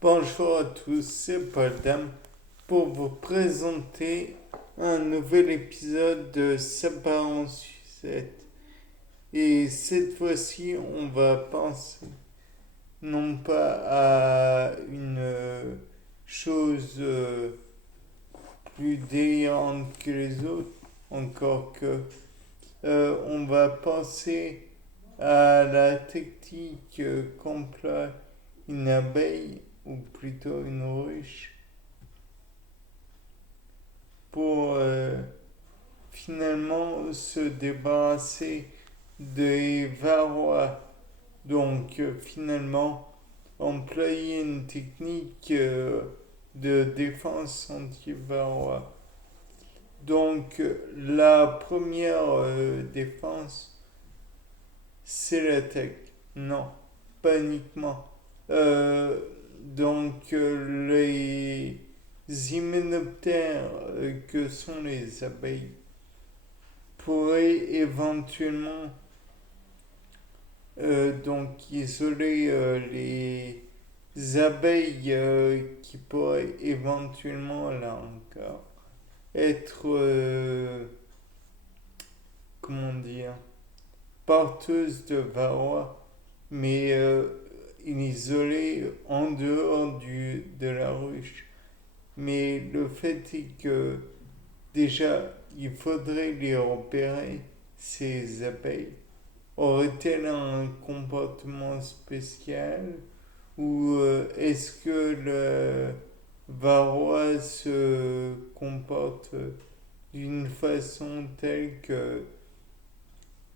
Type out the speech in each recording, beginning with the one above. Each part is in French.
Bonjour à tous, c'est Paul Dam pour vous présenter un nouvel épisode de Sapin en sucette. Et cette fois-ci, on va penser non pas à une chose plus délirante que les autres, encore que on va penser à la technique qu'emploie une abeille, ou plutôt une ruche, pour finalement se débarrasser des varrois. Donc finalement, employer une technique de défense anti-varrois. Donc la première défense, c'est l'attaque. Non, pas uniquement. Euh, les hyménoptères que sont les abeilles pourraient éventuellement isoler les abeilles qui pourraient éventuellement, là encore, être, comment dire, porteuses de varroa, mais isolées en dehors de la ruche. Mais le fait est que déjà, il faudrait les repérer, ces abeilles. Aurait-elle un comportement spécial ou est-ce que le varroa se comporte d'une façon telle que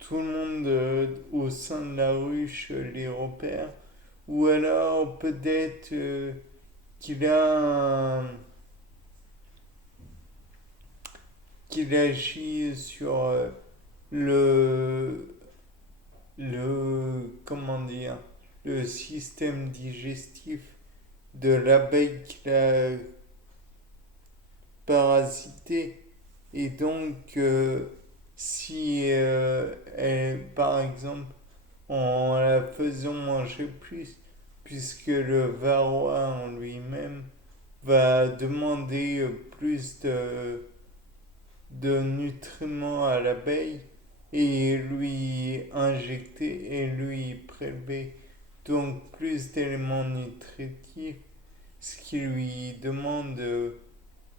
tout le monde au sein de la ruche les repère? Ou alors peut-être qu'il a un- qu'il agit sur le comment dire, le système digestif de l'abeille qui l'a parasité. Et donc, si par exemple, en la faisant manger plus, puisque le varroa en lui-même va demander plus de nutriments à l'abeille et lui injecter et lui prélever donc plus d'éléments nutritifs, ce qui lui demande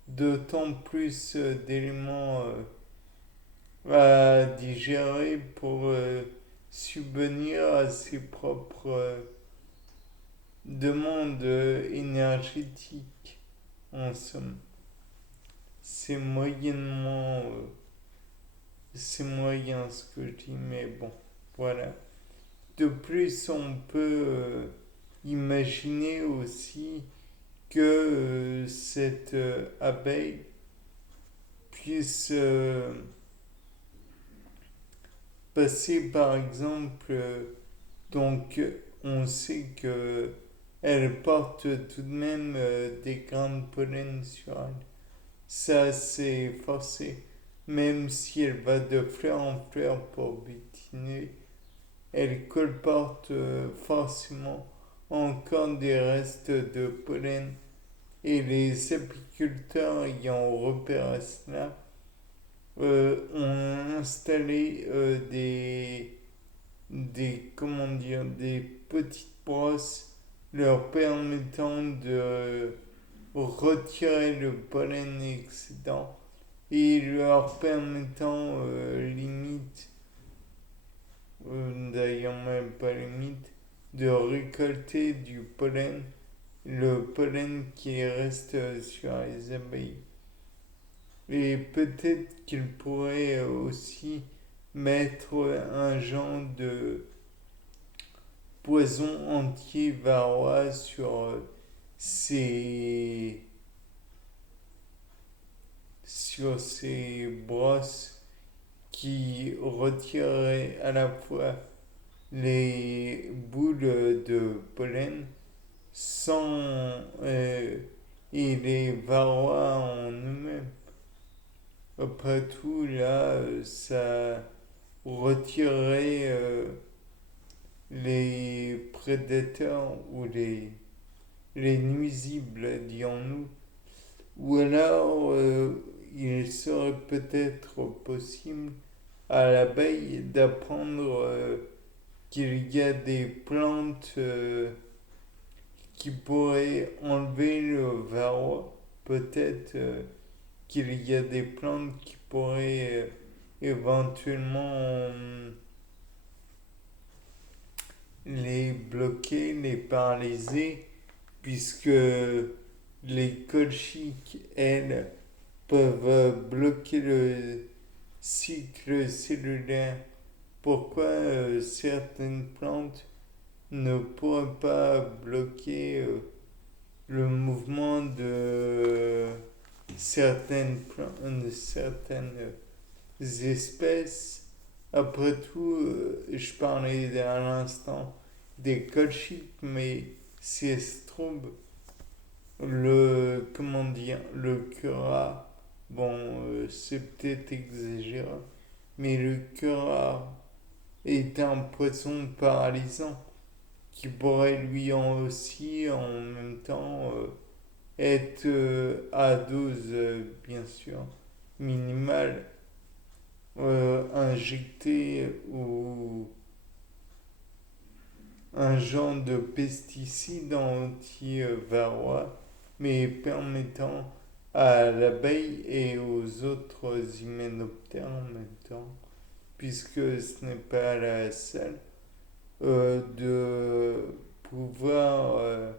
d'autant plus d'éléments à digérer pour subvenir à ses propres demandes énergétiques en somme. C'est moyennement c'est moyen ce que je dis, mais bon, voilà. De plus, on peut imaginer aussi que cette abeille puisse passer par exemple, on sait que elle porte tout de même des grains de pollen sur elle. Ça, c'est forcé. Même si elle va de fleur en fleur pour butiner, elle colporte forcément encore des restes de pollen. Et les apiculteurs ayant repéré cela ont installé comment dire, des petites brosses leur permettant de retirer le pollen excédent et leur permettant limite, d'ailleurs même pas limite, de récolter du pollen, le pollen qui reste sur les abeilles. Et peut-être qu'il pourrait aussi mettre un genre de poison anti-varroa ces, sur ces brosses qui retirerait à la fois les boules de pollen sans, et les varrois en eux-mêmes. Après tout, là, ça retirerait les prédateurs ou les nuisibles, dirons-nous. Ou alors, il serait peut-être possible à l'abeille d'apprendre qu'il y a des plantes qui pourraient enlever le varroa. Peut-être qu'il y a des plantes qui pourraient éventuellement les bloquer, les paralyser, puisque les colchiques, elles, peuvent bloquer le cycle cellulaire. Pourquoi certaines plantes ne pourraient pas bloquer le mouvement de certaines espèces? Après tout, je parlais à l'instant des colchiques, mais si elle se trouve, comment dire, le cura, bon, c'est peut-être exagéré, mais le cura est un poisson paralysant qui pourrait lui aussi en même temps être à dose, bien sûr, minimale, injecté ou un genre de pesticide anti-varroa, mais permettant à l'abeille et aux autres hyménoptères en même temps, puisque ce n'est pas la seule, de pouvoir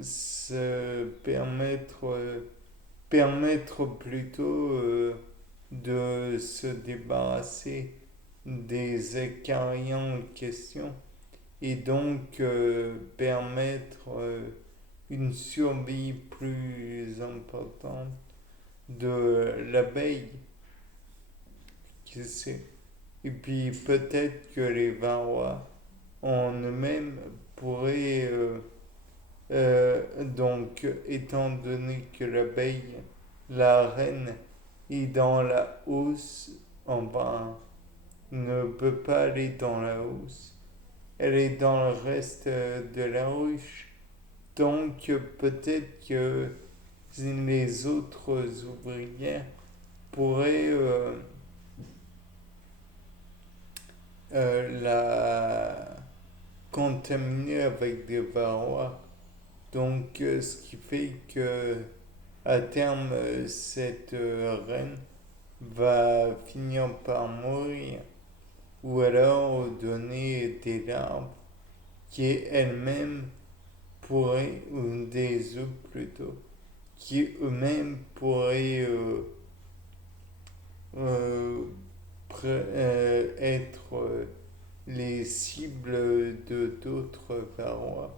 se permettre plutôt de se débarrasser des acariens en question et donc permettre une survie plus importante de l'abeille, qui sait. Et puis peut-être que les varrois en eux-mêmes pourraient, donc étant donné que l'abeille, la reine, est dans la hausse, enfin ne peut pas aller dans la hausse, elle est dans le reste de la ruche. Donc peut-être que les autres ouvrières pourraient la contaminer avec des varrois. Donc ce qui fait que à terme cette reine va finir par mourir ou alors donner des larves qui elles-mêmes pourraient, ou des œufs plutôt, qui eux-mêmes pourraient euh, être les cibles de d'autres varrois.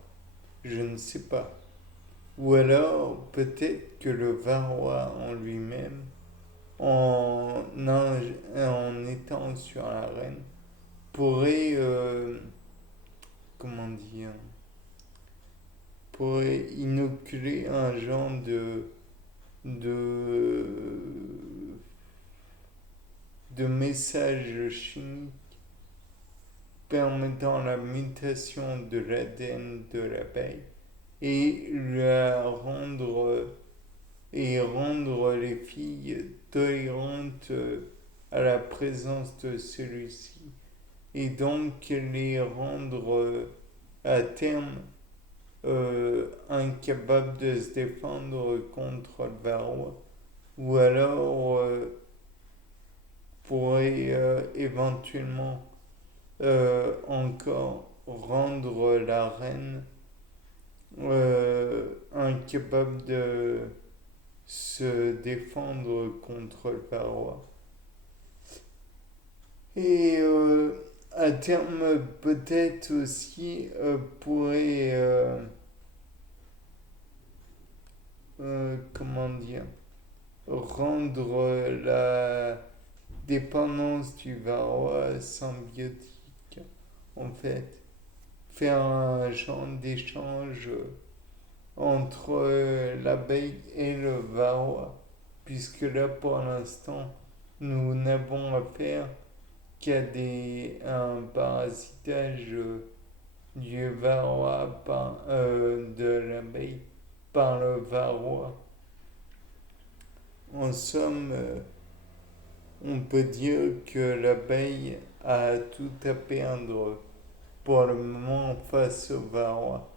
Je ne sais pas. Ou alors peut-être que le varroa en lui-même, en étant sur la reine, pourrait, comment dire, pourrait inoculer un genre de, de message chimique permettant la mutation de l'ADN de l'abeille et rendre les filles tolérantes à la présence de celui-ci et donc les rendre à terme incapables de se défendre contre le varroa ou alors pourrait éventuellement encore rendre la reine incapable de se défendre contre le varroa. Et à terme, peut-être aussi pourrait, comment dire, rendre la dépendance du varroa symbiotique, en fait. Faire un genre d'échange entre l'abeille et le varroa, puisque là pour l'instant nous n'avons affaire qu'à un parasitage du varroa de l'abeille par le varroa. En somme, on peut dire que l'abeille a tout à perdre pour le moment face au varroa.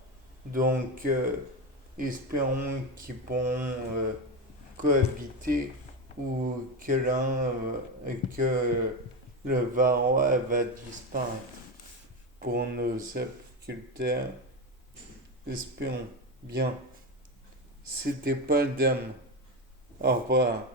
Donc, espérons qu'ils pourront cohabiter ou que le varroa va disparaître pour nos apiculteurs. Espérons bien. C'était pas le dame. Au revoir.